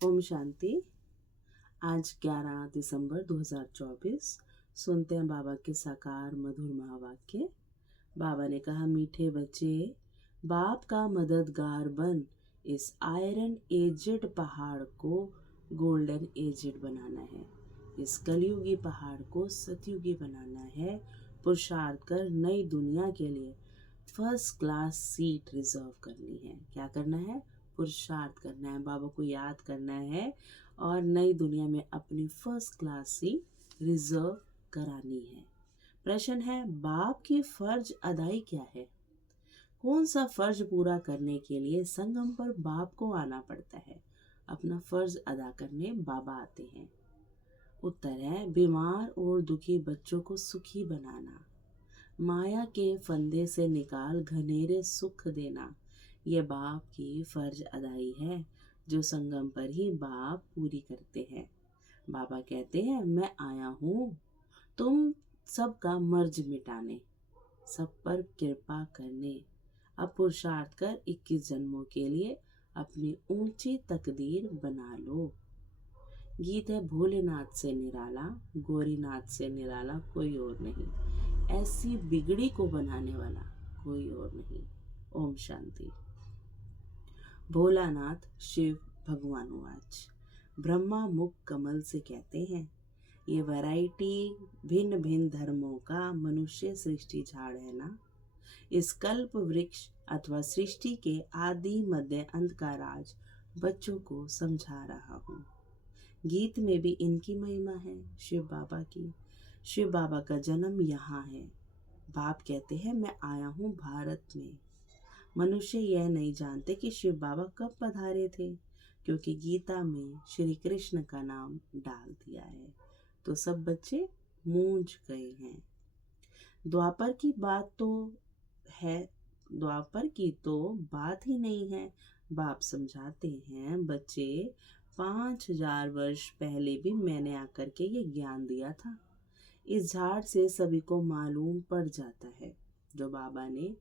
ओम शांति। आज 11 दिसंबर 2024 सुनते हैं बाबा के साकार मधुर महावाक्य। बाबा ने कहा, मीठे बच्चे, बाप का मददगार बन इस आयरन एजेड पहाड़ को गोल्डन एजेड बनाना है। इस कलयुगी पहाड़ को सतयुगी बनाना है। पुरुषार्थ कर नई दुनिया के लिए फर्स्ट क्लास सीट रिजर्व करनी है। क्या करना है? पुरुषार्थ करना है, बाबा को याद करना है और नई दुनिया में अपनी फर्स्ट क्लास सीट रिजर्व करानी है। प्रश्न है, बाप की फर्ज अदाई क्या है? कौन सा फर्ज पूरा करने के लिए संगम पर बाप को आना पड़ता है? अपना फर्ज अदा करने बाबा आते हैं। उत्तर है, बीमार और दुखी बच्चों को सुखी बनाना, माया के फंदे से निकाल घनेरे सुख देना। ये बाप की फर्ज अदाई है जो संगम पर ही बाप पूरी करते हैं। बाबा कहते हैं, मैं आया हूँ तुम सबका मर्ज मिटाने, सब पर कृपा करने। अब पुरुषार्थ कर 21 जन्मों के लिए अपनी ऊंची तकदीर बना लो। गीत है, भोलेनाथ से निराला, गौरीनाथ से निराला कोई और नहीं, ऐसी बिगड़ी को बनाने वाला कोई और नहीं। ओम शांति। भोलानाथ शिव भगवान वाच ब्रह्मा मुख कमल से कहते हैं, ये वैरायटी भिन्न भिन्न धर्मों का मनुष्य सृष्टि झाड़ है ना। इस कल्प वृक्ष अथवा सृष्टि के आदि मध्य अंत का राज बच्चों को समझा रहा हूँ। गीत में भी इनकी महिमा है, शिव बाबा की। शिव बाबा का जन्म यहाँ है। बाप कहते हैं, मैं आया हूँ भारत में। मनुष्य यह नहीं जानते कि शिव बाबा कब पधारे थे, क्योंकि गीता में श्री कृष्ण का नाम डाल दिया है तो सब बच्चे मूंझ गए हैं। द्वापर की बात तो है, द्वापर की तो बात ही नहीं है। बाप समझाते हैं, बच्चे 5000 वर्ष पहले भी मैंने आकर के ये ज्ञान दिया था। इस झाड़ से सभी को मालूम पड़ जाता है। जो बाबा ने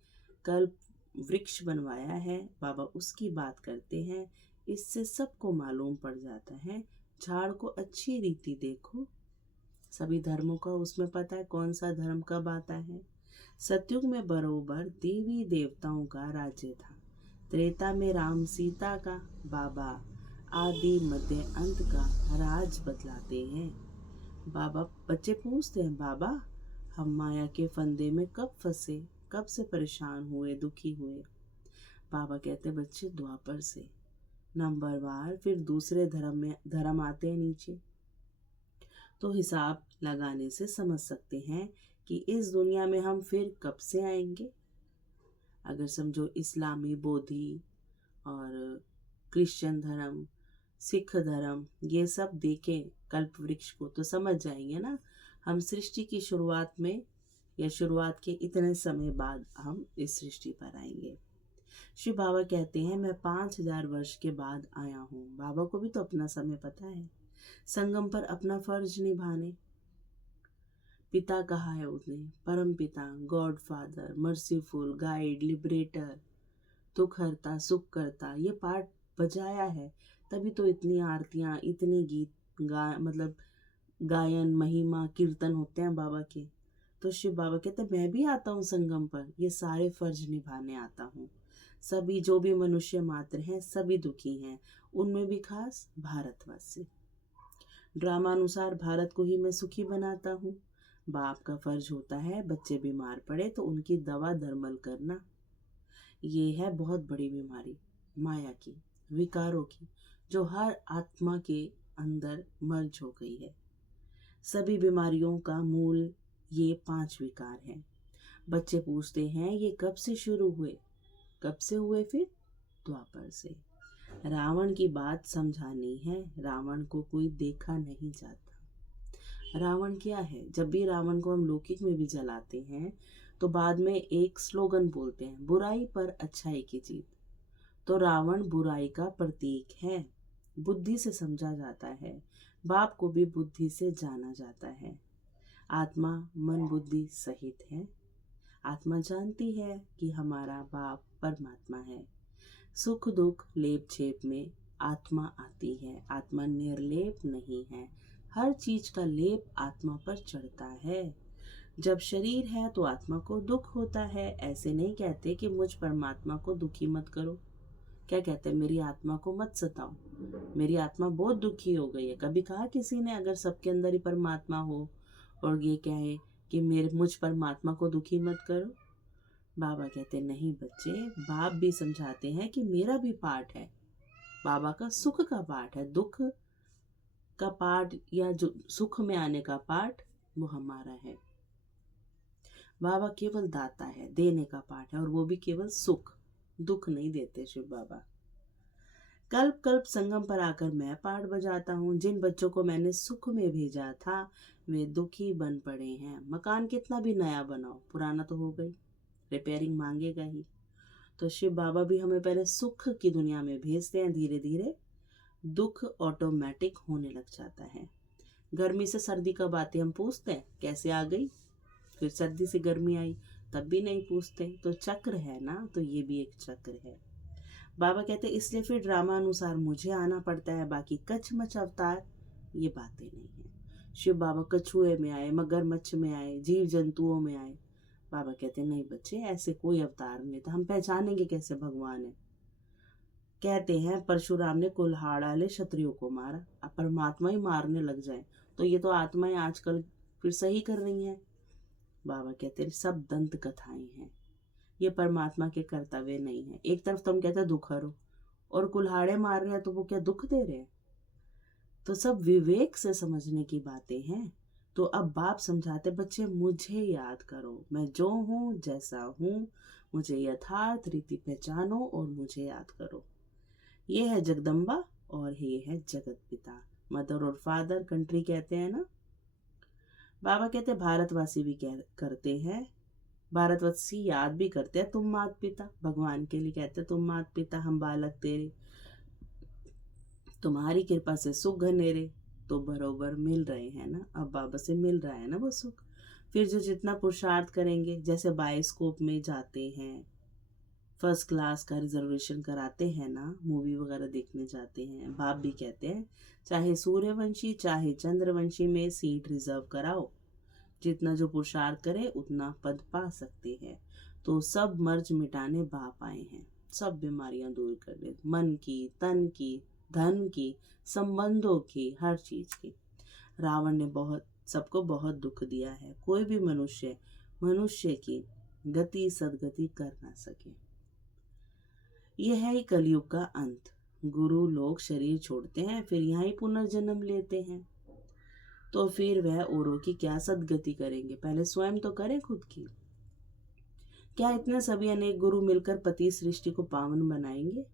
कल्प वृक्ष बनवाया है, बाबा उसकी बात करते हैं। इससे सबको मालूम पड़ जाता है। झाड़ को अच्छी रीति देखो, सभी धर्मों का उसमें पता है कौन सा धर्म कब आता है। सतयुग में बरोबर देवी देवताओं का राज्य था। त्रेता में राम सीता का, बाबा आदि मध्य अंत का राज बतलाते हैं। बाबा बच्चे पूछते हैं, बाबा हम माया के फंदे में कब फंसे, कब से परेशान हुए, दुखी हुए? बाबा कहते, बच्चे द्वापर से नंबरवार, फिर दूसरे धर्म आते हैं नीचे। तो हिसाब लगाने से समझ सकते हैं कि इस दुनिया में हम फिर कब से आएंगे। अगर समझो इस्लामी, बोधी और क्रिश्चियन धर्म, सिख धर्म, ये सब देखें कल्प वृक्ष को तो समझ जाएंगे ना, हम सृष्टि की शुरुआत में या शुरुआत के इतने समय बाद हम इस सृष्टि पर आएंगे। शिव बाबा कहते हैं, मैं 5000 वर्ष के बाद आया हूँ। बाबा को भी तो अपना समय पता है, संगम पर अपना फर्ज निभाने। पिता कहा है उसने, परम पिता, God father, merciful, guide, liberator, दुख हरता, सुख करता, ये पाठ बजाया है। तभी तो इतनी आरतियाँ, इतनी गीत गायन, महिमा, कीर्तन होते हैं बाबा के। तो शिव बाबा कहते हैं, मैं भी आता हूँ संगम पर, ये सारे फर्ज निभाने आता हूँ। सभी जो भी मनुष्य मात्र हैं सभी दुखी हैं, उनमें भी खास भारतवासी। ड्रामानुसार भारत को ही मैं सुखी बनाता हूँ। बाप का फर्ज होता है बच्चे बीमार पड़े तो उनकी दवा दरमल करना। ये है बहुत बड़ी बीमारी माया की, विकारों की, जो हर आत्मा के अंदर मर्ज हो गई है। सभी बीमारियों का मूल ये 5 विकार हैं। बच्चे पूछते हैं, ये कब से शुरू हुए? कब से हुए? फिर द्वापर से। रावण की बात समझानी है। रावण को कोई देखा नहीं जाता। रावण क्या है? जब भी रावण को हम लौकिक में भी जलाते हैं तो बाद में एक स्लोगन बोलते हैं, बुराई पर अच्छाई की जीत। तो रावण बुराई का प्रतीक है, बुद्धि से समझा जाता है। बाप को भी बुद्धि से जाना जाता है। आत्मा मन बुद्धि सहित है। आत्मा जानती है कि हमारा बाप परमात्मा है। सुख दुख लेप छेप में आत्मा आती है। आत्मा निर्लेप नहीं है, हर चीज का लेप आत्मा पर चढ़ता है। जब शरीर है तो आत्मा को दुख होता है। ऐसे नहीं कहते कि मुझ परमात्मा को दुखी मत करो। क्या कहते हैं, मेरी आत्मा को मत सताओ, मेरी आत्मा बहुत दुखी हो गई है। कभी कहा किसी ने, अगर सबके अंदर ही परमात्मा हो और ये कहे कि मेरे मुझ परमात्मा को दुखी मत करो? बाबा कहते नहीं बच्चे, बाप भी समझाते हैं कि मेरा भी पार्ट है। बाबा का सुख का पार्ट है, दुख का पार्ट या जो सुख में आने का पार्ट वो हमारा है। बाबा केवल दाता है, देने का पार्ट है, और वो भी केवल सुख, दुख नहीं देते शिव बाबा। कल्प कल्प संगम पर आकर मैं पाठ बजाता हूँ। जिन बच्चों को मैंने सुख में भेजा था वे दुखी बन पड़े हैं। मकान कितना भी नया बनाओ, पुराना तो हो गई, रिपेयरिंग मांगेगा ही। तो शिव बाबा भी हमें पहले सुख की दुनिया में भेजते हैं, धीरे धीरे दुख ऑटोमेटिक होने लग जाता है। गर्मी से सर्दी कब आती हम पूछते हैं, कैसे आ गई, फिर सर्दी से गर्मी आई तब भी नहीं पूछते। तो चक्र है ना, तो ये भी एक चक्र है। बाबा कहते इसलिए फिर ड्रामा अनुसार मुझे आना पड़ता है, बाकी कचमच अवतार ये बातें नहीं है। शिव बाबा कछुए में आए, मगरमच्छ में आए, जीव जंतुओं में आए। बाबा कहते नहीं बच्चे, ऐसे कोई अवतार नहीं था, हम पहचानेंगे कैसे भगवान है। कहते हैं परशुराम ने कुल्हाड़ा क्षत्रियों को मारा, अब परमात्मा ही मारने लग जाए तो ये तो आत्माएं आजकल फिर सही कर रही हैं। बाबा कहते सब दंत कथाएं हैं, ये परमात्मा के कर्तव्य नहीं है। एक तरफ तो हम कहते हैं दुखहरो, और कुल्हाड़े मार रहे हैं तो वो क्या दुख दे रहे हैं? तो सब विवेक से समझने की बातें हैं। तो अब बाप समझाते बच्चे मुझे याद करो, मैं जो हूँ जैसा हूँ, मुझे यथार्थ रीति पहचानो और मुझे याद करो। ये है जगदम्बा और ये है जगत पिता। मदर और फादर कंट्री कहते हैं ना। बाबा कहते भारतवासी भी करते हैं, भारतवासी याद भी करते हैं तुम मात पिता। भगवान के लिए कहते तुम मात पिता, हम बालक तेरे, तुम्हारी कृपा से सुख घनेरे। तो बरोबर मिल रहे हैं ना, अब बाबा से मिल रहा है ना वो सुख। फिर जो जितना पुरुषार्थ करेंगे, जैसे बायोस्कोप में जाते हैं, फर्स्ट क्लास का रिजर्वेशन कराते हैं ना, मूवी वगैरह देखने जाते हैं, बाप भी कहते हैं चाहे सूर्यवंशी चाहे चंद्रवंशी में सीट रिजर्व कराओ, जितना जो पुरुषार्थ करे उतना पद पा सकते हैं। तो सब मर्ज मिटाने बाप आए हैं, सब बीमारियां दूर करने, मन की, तन की, धन की, संबंधों की, हर चीज की। रावण ने सबको बहुत दुख दिया है, कोई भी मनुष्य की गति सदगति कर ना सके। यह है कलयुग का अंत। गुरु लोग शरीर छोड़ते हैं, फिर यहाँ ही पुनर्जन्म लेते हैं, तो फिर वह औरों की क्या सदगति करेंगे, पहले स्वयं तो करें खुद की। क्या इतने सभी अनेक गुरु मिलकर पति सृष्टि को पावन बनाएंगे?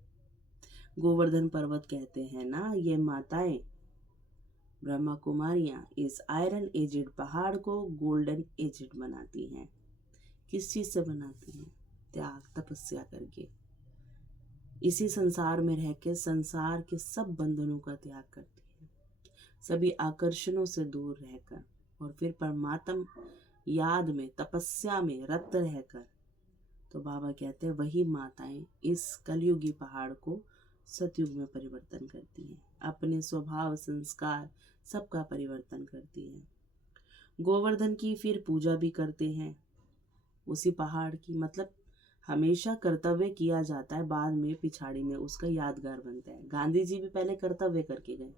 गोवर्धन पर्वत कहते हैं ना, ये माताएं ब्रह्मा कुमारियां इस आयरन एजेड पहाड़ को गोल्डन एजेड बनाती हैं। किस चीज से बनाती हैं? त्याग, तपस्या करके। इसी संसार में रह के संसार के सब बंधनों का त्याग करती है, सभी आकर्षणों से दूर रहकर, और फिर परमात्मा याद में, तपस्या में रत रहकर। तो बाबा कहते हैं वही माताएं इस कलयुगी पहाड़ को सतयुग में परिवर्तन करती हैं, अपने स्वभाव संस्कार सबका परिवर्तन करती हैं। गोवर्धन की फिर पूजा भी करते हैं उसी पहाड़ की, मतलब हमेशा कर्तव्य किया जाता है, बाद में पिछाड़ी में उसका यादगार बनता है। गांधी जी भी पहले कर्तव्य करके गए,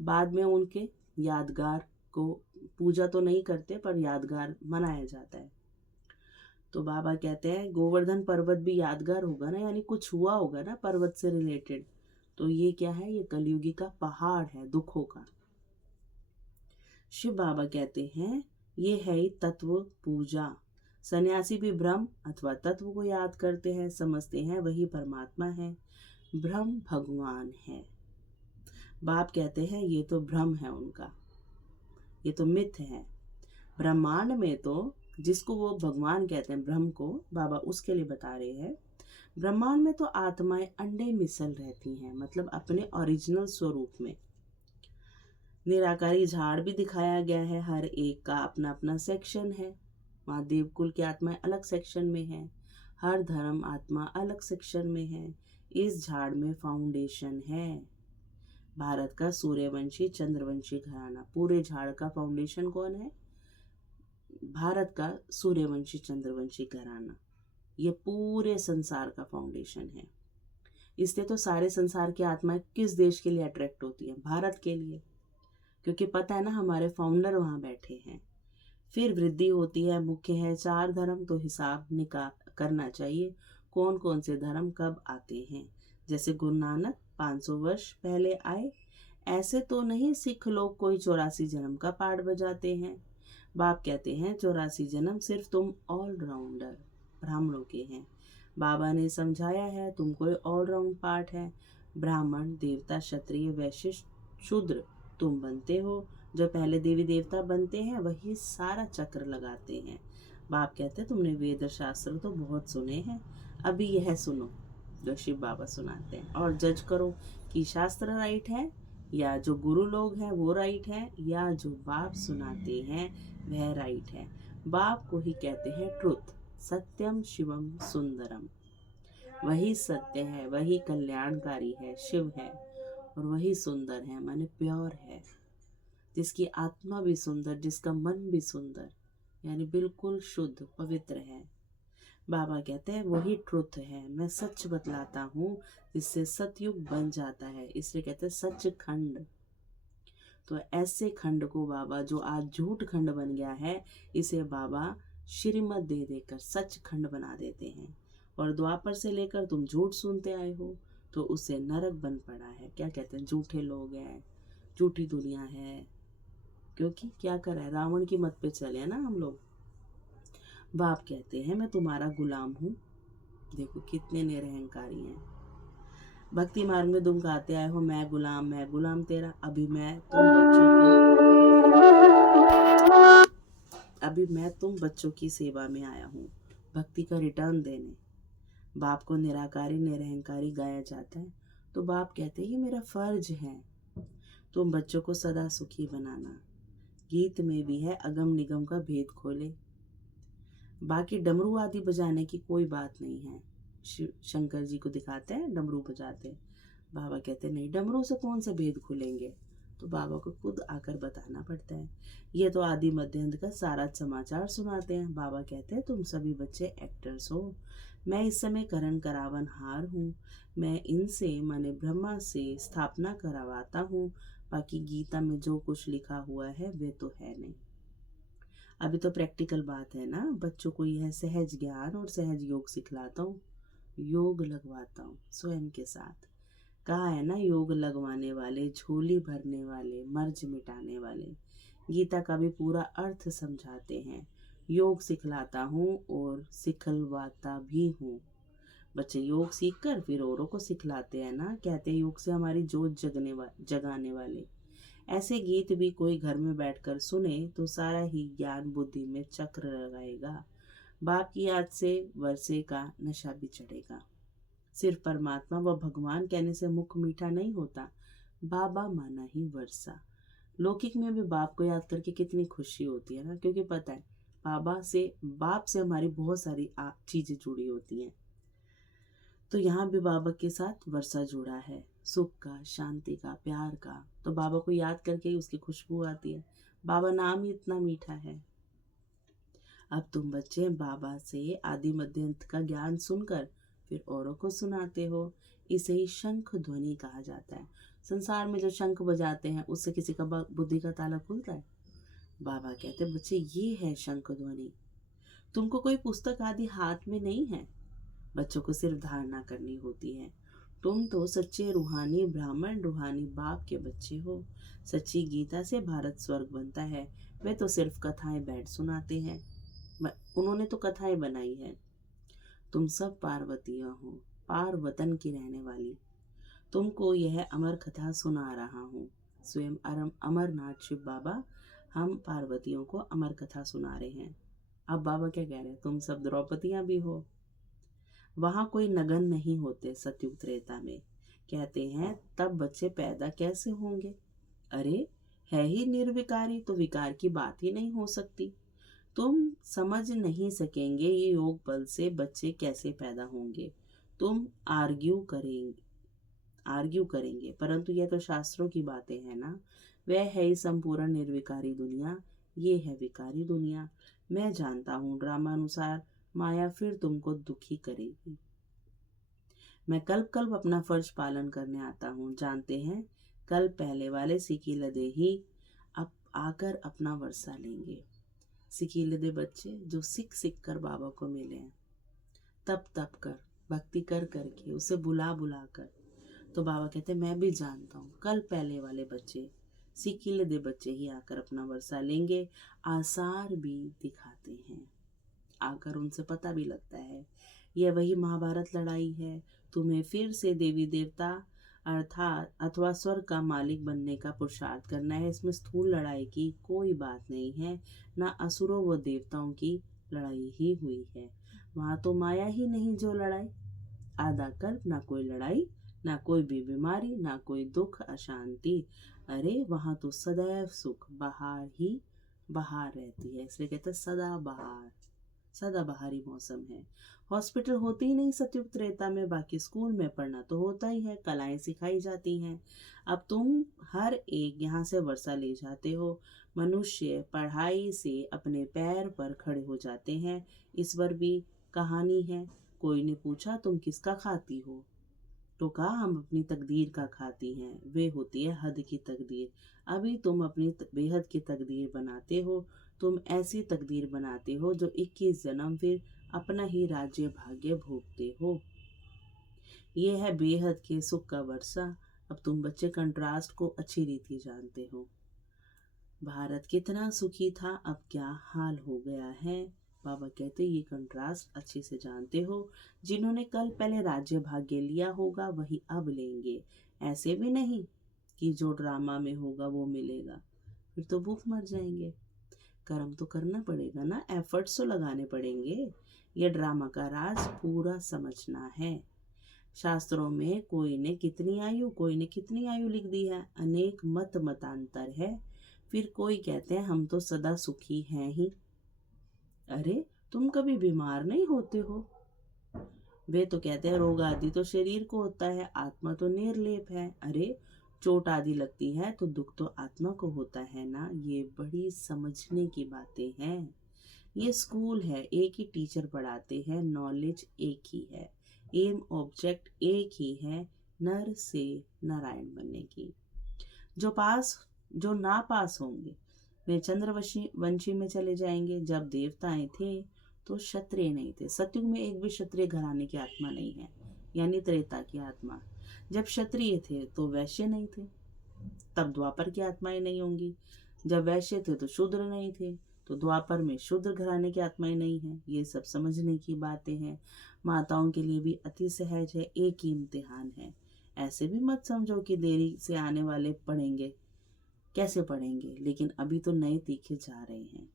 बाद में उनके यादगार को पूजा तो नहीं करते पर यादगार मनाया जाता है। तो बाबा कहते हैं गोवर्धन पर्वत भी यादगार होगा ना, यानी कुछ हुआ होगा ना पर्वत से रिलेटेड। तो ये क्या है, ये कलयुगी का पहाड़ है दुखों का। शिव बाबा कहते हैं ये है ही तत्व पूजा। सन्यासी भी ब्रह्म अथवा तत्व को याद करते हैं, समझते हैं वही परमात्मा है, ब्रह्म भगवान है। बाप कहते हैं ये तो भ्रम है उनका, ये तो मिथ है। ब्रह्मांड में तो जिसको वो भगवान कहते हैं, ब्रह्म को, बाबा उसके लिए बता रहे हैं। ब्रह्मांड में तो आत्माएं अंडे मिसल रहती हैं, मतलब अपने ओरिजिनल स्वरूप में। निराकारी झाड़ भी दिखाया गया है, हर एक का अपना अपना सेक्शन है। वहाँ देवकुल की आत्माएं अलग सेक्शन में है, हर धर्म आत्मा अलग सेक्शन में है। इस झाड़ में फाउंडेशन है, भारत का सूर्यवंशी चंद्रवंशी घराना, पूरे झाड़ का फाउंडेशन कौन है? भारत का सूर्यवंशी चंद्रवंशी घराना, ये पूरे संसार का फाउंडेशन है। इसलिए तो सारे संसार की आत्माएं किस देश के लिए अट्रैक्ट होती है? भारत के लिए, क्योंकि पता है ना हमारे फाउंडर वहां बैठे हैं। फिर वृद्धि होती है, मुख्य है 4 धर्म, तो हिसाब निकाल करना चाहिए कौन कौन से धर्म कब आते हैं। जैसे गुरु नानक 500 वर्ष पहले आए, ऐसे तो नहीं सिख लोग कोई 84 जन्म का पाठ बजाते हैं। बाप कहते हैं 84 जन्म सिर्फ तुम ऑलराउंडर ब्राह्मणों के हैं। बाबा ने समझाया है तुम कोई ऑलराउंड पार्ट है। ब्राह्मण देवता क्षत्रिय वैश्य शूद्र तुम बनते हो। जो पहले देवी देवता बनते हैं वही सारा चक्र लगाते हैं। बाप कहते हैं तुमने वेद शास्त्र तो बहुत सुने हैं, अभी यह सुनो जो शिव बाबा सुनाते हैं, और जज करो कि शास्त्र राइट है या जो गुरु लोग हैं वो राइट है या जो बाप सुनाते हैं वह राइट है। बाप को ही कहते हैं ट्रुथ, सत्यम शिवम सुंदरम। वही सत्य है, वही कल्याणकारी है, शिव है, और वही सुंदर है माने प्योर है, जिसकी आत्मा भी सुंदर, जिसका मन भी सुंदर, यानी बिल्कुल शुद्ध पवित्र है। बाबा कहते हैं वही ट्रुथ है, मैं सच बतलाता हूँ जिससे सतयुग बन जाता है, इसलिए कहते हैं सच खंड। तो ऐसे खंड को बाबा, जो आज झूठ खंड बन गया है, इसे बाबा श्रीमत दे देकर सच खंड बना देते हैं। और द्वापर से लेकर तुम झूठ सुनते आए हो तो उससे नरक बन पड़ा है। क्या कहते हैं, झूठे लोग हैं, झूठी दुनिया है, क्योंकि क्या करा है, रावण की मत पे चले ना हम लोग। बाप कहते हैं मैं तुम्हारा गुलाम हूँ। देखो कितने निरहंकारी हैं। भक्ति मार्ग में तुम गाते आए हो मैं गुलाम तेरा। अभी मैं तुम बच्चों की सेवा में आया हूँ, भक्ति का रिटर्न देने। बाप को निराकारी निरहंकारी गाया जाता है, तो बाप कहते हैं ये मेरा फर्ज है तुम बच्चों को सदा सुखी बनाना। गीत में भी है अगम निगम का भेद खोले। बाकी डमरू आदि बजाने की कोई बात नहीं है। शंकर जी को दिखाते हैं डमरू बजाते, बाबा कहते नहीं डमरू से कौन से भेद खुलेंगे, तो बाबा को खुद आकर बताना पड़ता है। ये तो आदि मध्य अंत का सारा समाचार सुनाते हैं। बाबा कहते हैं तुम सभी बच्चे एक्टर्स हो, मैं इस समय करण करावन हार हूँ। मैं इनसे माने ब्रह्मा से स्थापना करवाता हूँ, बाकी गीता में जो कुछ लिखा हुआ है वे तो है नहीं। अभी तो प्रैक्टिकल बात है ना, बच्चों को यह सहज ज्ञान और सहज योग सिखलाता हूँ, योग लगवाता हूँ स्वयं के साथ। कहा है ना, योग लगवाने वाले झोली भरने वाले मर्ज मिटाने वाले। गीता का भी पूरा अर्थ समझाते हैं। योग सिखलाता हूँ और सिखलवाता भी हूँ। बच्चे योग सीखकर फिर औरों को सिखलाते हैं ना, कहते हैं योग से हमारी जोत जगाने वाले। ऐसे गीत भी कोई घर में बैठकर सुने तो सारा ही ज्ञान बुद्धि में चक्र लगाएगा। बाप की याद से वर्षे का नशा भी चढ़ेगा। सिर्फ परमात्मा व भगवान कहने से मुख मीठा नहीं होता, बाबा माना ही वर्षा। लौकिक में भी बाप को याद करके कितनी खुशी होती है ना, क्योंकि पता है बाप से हमारी बहुत सारी चीजें जुड़ी होती हैं। तो यहाँ भी बाबा के साथ वर्षा जुड़ा है, सुख का, शांति का, प्यार का। तो बाबा को याद करके ही उसकी खुशबू आती है। बाबा नाम ही इतना मीठा है। अब तुम बच्चे बाबा से आदि मध्य अंत का ज्ञान सुनकर फिर औरों को सुनाते हो। इसे ही शंख ध्वनि कहा जाता है। संसार में जो शंख बजाते हैं उससे किसी का बुद्धि का ताला खुलता है? बाबा कहते बच्चे ये है शंख ध्वनि। तुमको कोई पुस्तक आदि हाथ में नहीं है, बच्चों को सिर्फ धारणा करनी होती है। तुम तो सच्चे रूहानी ब्राह्मण रूहानी बाप के बच्चे हो। सच्ची गीता से भारत स्वर्ग बनता है। वे तो सिर्फ कथाएं बैठ सुनाते हैं, उन्होंने तो कथाएं बनाई है। तुम सब पार्वतियां हो, पार वतन की रहने वाली। तुमको यह अमर कथा सुना रहा हूँ। स्वयं अमरनाथ शिव बाबा हम पार्वतियों को अमर कथा सुना रहे हैं। अब बाबा क्या कह रहे हैं, तुम सब द्रौपदियां भी हो। वहां कोई नगन नहीं होते सतयुग त्रेता में। कहते हैं तब बच्चे पैदा कैसे होंगे? अरे है ही निर्विकारी, तो विकार की बात ही नहीं हो सकती। तुम समझ नहीं सकेंगे ये योग बल से बच्चे कैसे पैदा होंगे। तुम आर्ग्यू करेंगे, आर्ग्यू करेंगे, परंतु यह तो शास्त्रों की बातें हैं ना। वह है ही संपूर्ण निर्विकारी दुनिया, ये है विकारी दुनिया। मैं जानता हूँ ड्रामानुसार माया फिर तुमको दुखी करेगी। मैं कल्प कल्प अपना फर्ज पालन करने आता हूँ। जानते हैं कल पहले वाले सिकीलदे ही अब आकर अपना वर्षा लेंगे। सिकीलदे बच्चे जो सिख सिख कर बाबा को मिले हैं, तप तप कर, भक्ति कर करके, उसे बुला बुला कर। तो बाबा कहते मैं भी जानता हूँ कल पहले वाले बच्चे, सिकीलदे बच्चे ही आकर अपना वर्षा लेंगे। आसार भी दिखाते हैं, आकर उनसे पता भी लगता है यह वही महाभारत लड़ाई है। तुम्हें फिर से देवी देवता अर्थात अथवा स्वर्ग का मालिक बनने का पुरुषार्थ करना है। इसमें स्थूल लड़ाई की कोई बात नहीं है, ना असुरों व देवताओं की लड़ाई ही हुई है। वहाँ तो माया ही नहीं जो लड़ाई। आधा कल्प ना कोई लड़ाई, ना कोई भी बीमारी, ना कोई दुख अशांति। अरे वहाँ तो सदैव सुख बहार ही बहार रहती है, इसलिए कहते हैं सदा बहार, सदाबहारी मौसम है। हॉस्पिटल होते ही नहीं सतयुग त्रेता में, बाकी स्कूल में पढ़ना तो होता ही है, कलाएं सिखाई जाती हैं। अब तुम हर एक यहाँ से वर्षा ले जाते हो। मनुष्य पढ़ाई से अपने पैर पर खड़े हो जाते हैं। इस पर भी कहानी है। कोई ने पूछा तुम किसका खाती हो, तो कहा हम अपनी तकदीर का खाती हैं, वे होती है हद की तकदीर। अभी तुम अपनी बेहद की तकदीर बनाते हो। तुम ऐसी तकदीर बनाते हो जो 21 जन्म फिर अपना ही राज्य भाग्य भोगते हो। ये है बेहद के सुख का वर्षा। अब तुम बच्चे कंट्रास्ट को अच्छी रीति जानते हो। भारत कितना सुखी था, अब क्या हाल हो गया है। बाबा कहते ये कंट्रास्ट अच्छे से जानते हो। जिन्होंने कल पहले राज्य भाग्य लिया होगा वही अब लेंगे। ऐसे भी नहीं कि जो ड्रामा में होगा वो मिलेगा, फिर तो भूख मर जाएंगे। कर्म तो करना पड़ेगा ना, एफर्ट्स तो लगाने पड़ेंगे। ये ड्रामा का राज पूरा समझना है। शास्त्रों में कोई ने कितनी आयु, कोई ने कितनी आयु लिख दी है, अनेक मत मतांतर है। फिर कोई कहते हैं हम तो सदा सुखी हैं ही। अरे तुम कभी बीमार नहीं होते हो। वे तो कहते हैं रोग आदि तो शरीर को होता है, आत्मा तो निर्लेप है। अरे चोट आदि लगती है तो दुख तो आत्मा को होता है ना। ये बड़ी समझने की बातें हैं। ये स्कूल है, एक ही टीचर पढ़ाते हैं, नॉलेज एक ही है, एम ऑब्जेक्ट एक ही है, नर से नारायण बनने की। जो ना पास होंगे वे चंद्रवंशी वंशी में चले जाएंगे। जब देवताएं थे तो क्षत्रिय नहीं थे। सतयुग में एक भी क्षत्रिय घराने की आत्मा नहीं है, यानी त्रेता की आत्मा। जब क्षत्रिय थे तो वैश्य नहीं थे, तब द्वापर की आत्माएं नहीं होंगी। जब वैश्य थे तो शूद्र नहीं थे, तो द्वापर में शूद्र घराने की आत्माएं नहीं है। ये सब समझने की बातें हैं। माताओं के लिए भी अति सहज है, एक ही इम्तिहान है। ऐसे भी मत समझो कि देरी से आने वाले पढ़ेंगे, कैसे पढ़ेंगे। लेकिन अभी तो नए तीखे जा रहे हैं,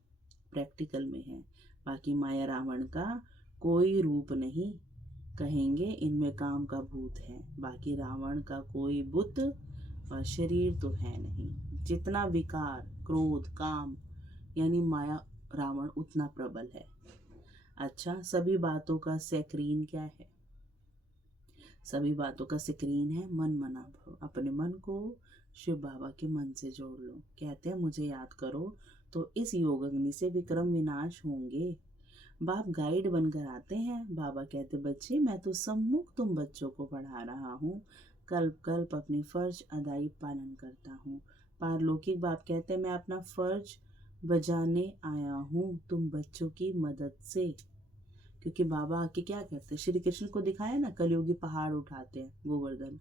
प्रैक्टिकल में है। बाकी माया रावण का कोई रूप नहीं, कहेंगे इनमें काम का भूत है। बाकी रावण का कोई बुत और शरीर तो है नहीं। जितना विकार क्रोध काम यानी माया रावण उतना प्रबल है। अच्छा, सभी बातों का स्क्रीन क्या है? सभी बातों का स्क्रीन है मन मना भव। अपने मन को शिव बाबा के मन से जोड़ लो। कहते हैं मुझे याद करो तो इस योग अग्नि से विक्रम विनाश होंगे। बाप गाइड बनकर आते हैं। बाबा कहते बच्चे मैं तो सम्मुख तुम बच्चों को पढ़ा रहा हूँ, कल्प कल्प अपनी फर्ज अदाई पालन करता हूँ। पारलौकिक बाप कहते मैं अपना फर्ज बजाने आया हूँ तुम बच्चों की मदद से। क्योंकि बाबा आके क्या करते हैं, श्री कृष्ण को दिखाया ना, कलयुगी पहाड़ उठाते हैं गोवर्धन,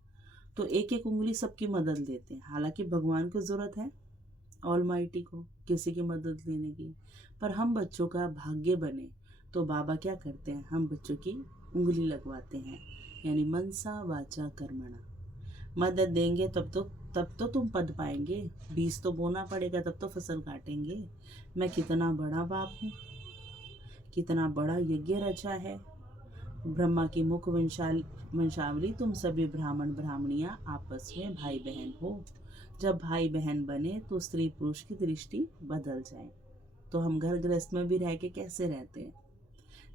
तो एक एक उंगली सबकी मदद लेते हैं। हालांकि भगवान को जरूरत है ऑलमाइटी को किसी की मदद लेने की, पर हम बच्चों का भाग्य बने तो बाबा क्या करते हैं, हम बच्चों की उंगली लगवाते हैं। यानी मनसा वाचा कर्मणा। मदद देंगे तब तो तुम पद पाएंगे। बीज तो बोना पड़ेगा, तब तो फसल काटेंगे। मैं कितना बड़ा बाप हूँ, कितना बड़ा यज्ञ रचा है। ब्रह्मा की मुख वंशावली तुम सभी ब्राह्मण ब्राह्मणियां आपस में भाई बहन हो। जब भाई बहन बने तो स्त्री पुरुष की दृष्टि बदल जाए। तो हम घर गृहस्थ में भी रह के कैसे रहते हैं,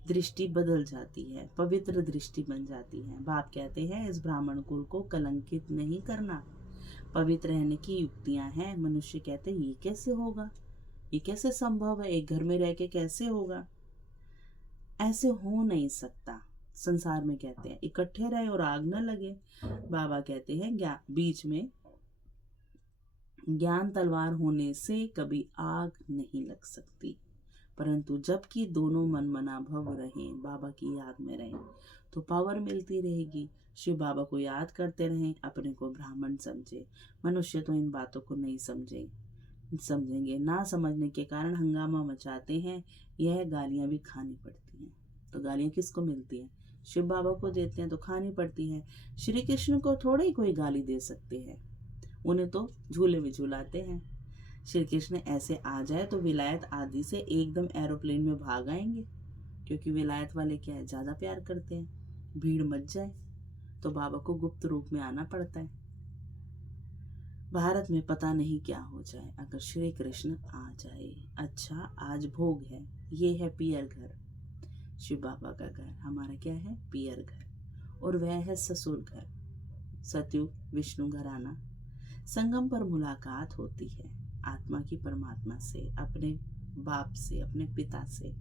दृष्टि बदल जाती है, पवित्र दृष्टि बन जाती है। बाप कहते हैं इस ब्राह्मण कुल को कलंकित नहीं करना, पवित्र रहने की युक्तियां हैं। मनुष्य कहते हैं ये कैसे होगा, ये कैसे संभव है, एक घर में रह के कैसे होगा, ऐसे हो नहीं सकता। संसार में कहते हैं इकट्ठे रहे और आग न लगे। बाबा कहते हैं बीच में ज्ञान तलवार होने से कभी आग नहीं लग सकती, परंतु जबकि दोनों मनमना भव रहें, बाबा की याद में रहें, तो पावर मिलती रहेगी। शिव बाबा को याद करते रहें, अपने को ब्राह्मण समझे। मनुष्य तो इन बातों को नहीं समझेंगे, ना समझने के कारण हंगामा मचाते हैं। यह गालियां भी खानी पड़ती हैं। तो गालियां किसको मिलती हैं? शिव बाबा को देते हैं तो खानी पड़ती है। श्री कृष्ण को थोड़े ही कोई गाली दे सकते हैं, उन्हें तो झूले में झूलाते हैं। श्री कृष्ण ऐसे आ जाए तो विलायत आदि से एकदम एरोप्लेन में भाग आएंगे, क्योंकि विलायत वाले क्या है, ज्यादा प्यार करते हैं। भीड़ मच जाए तो बाबा को गुप्त रूप में आना पड़ता है। भारत में पता नहीं क्या हो जाए अगर श्री कृष्ण आ जाए। अच्छा, आज भोग है, ये है पियर घर, शिव बाबा का घर। हमारा क्या है? पियर घर। और वह है ससुर घर, सतयुग विष्णु घराना। संगम पर मुलाकात होती है आत्मा की परमात्मा से, अपने बाप से, अपने पिता से।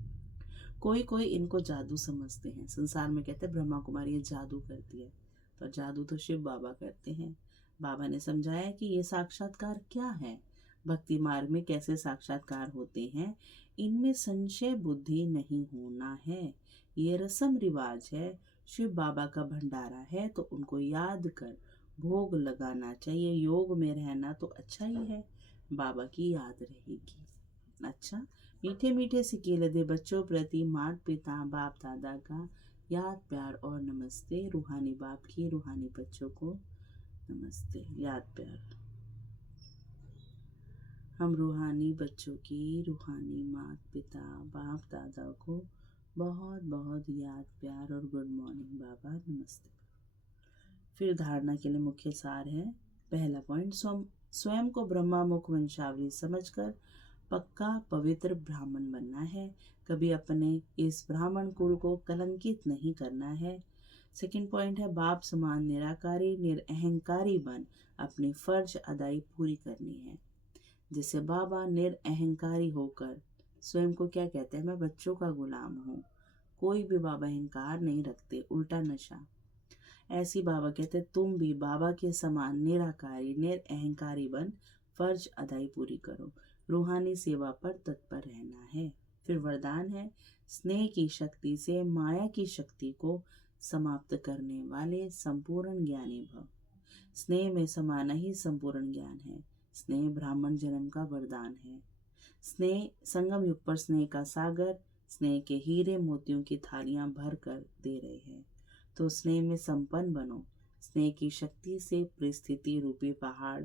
कोई कोई इनको जादू समझते हैं। संसार में कहते हैं ब्रह्मा कुमारी ये जादू करती है, पर जादू तो शिव बाबा करते हैं। बाबा ने समझाया कि ये साक्षात्कार क्या है, भक्ति मार्ग में कैसे साक्षात्कार होते हैं। इनमें संशय बुद्धि नहीं होना है, ये रस्म रिवाज है। शिव बाबा का भंडारा है तो उनको याद कर भोग लगाना चाहिए। योग में रहना तो अच्छा ही है, बाबा की याद रहेगी। अच्छा, मीठे मीठे सिकेले दे बच्चों प्रति माता पिता बाप दादा का याद प्यार और नमस्ते। रूहानी बाप की रूहानी बच्चों को नमस्ते, याद प्यार। हम रूहानी बच्चों की रूहानी माता पिता बाप दादा को बहुत बहुत याद प्यार और गुड मॉर्निंग बाबा, नमस्ते। फिर धारणा के लिए मुख्य सार है। पहला पॉइंट, स्वयं को ब्रह्मा मुख वंशावली समझकर पक्का पवित्र ब्राह्मण बनना है। कभी अपने इस ब्राह्मण कुल को कलंकित नहीं करना है। सेकंड पॉइंट है, बाप समान निराकारी निरअहंकारी बन अपनी फर्ज अदाई पूरी करनी है। जैसे बाबा निरअहंकारी होकर स्वयं को क्या कहते हैं, मैं बच्चों का गुलाम हूँ। कोई भी बाबा अहंकार नहीं रखते, उल्टा नशा। ऐसी बाबा कहते तुम भी बाबा के समान निराकारी निरअहंकारी बन फर्ज अदाई पूरी करो। रूहानी सेवा पर तत्पर रहना है। फिर वरदान है, स्नेह की शक्ति से माया की शक्ति को समाप्त करने वाले संपूर्ण ज्ञानी भव। स्नेह में समाना ही संपूर्ण ज्ञान है। स्नेह ब्राह्मण जन्म का वरदान है। स्नेह संगम युग पर स्नेह का सागर, स्नेह के हीरे मोतियों की थालियां भर कर दे रहे हैं। तो स्नेह में संपन्न बनो। स्नेह की शक्ति से परिस्थिति रूपी पहाड़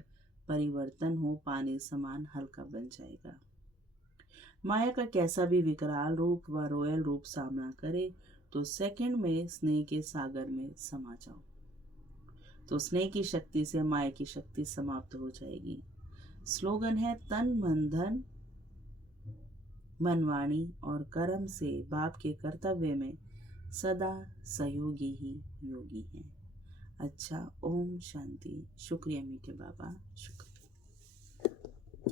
परिवर्तन हो पानी समान हल्का बन जाएगा। माया का कैसा भी विकराल रूप व रॉयल रूप सामना करे तो सेकंड में स्नेह के सागर में समा जाओ। तो स्नेह की शक्ति से माया की शक्ति समाप्त हो जाएगी। स्लोगन है, तन मन धन मन वाणी और कर्म से बाप के कर्तव्य में सदा सहयोगी ही योगी हैं। अच्छा, ओम शांति। शुक्रिया मीठे बाबा, शुक्रिया।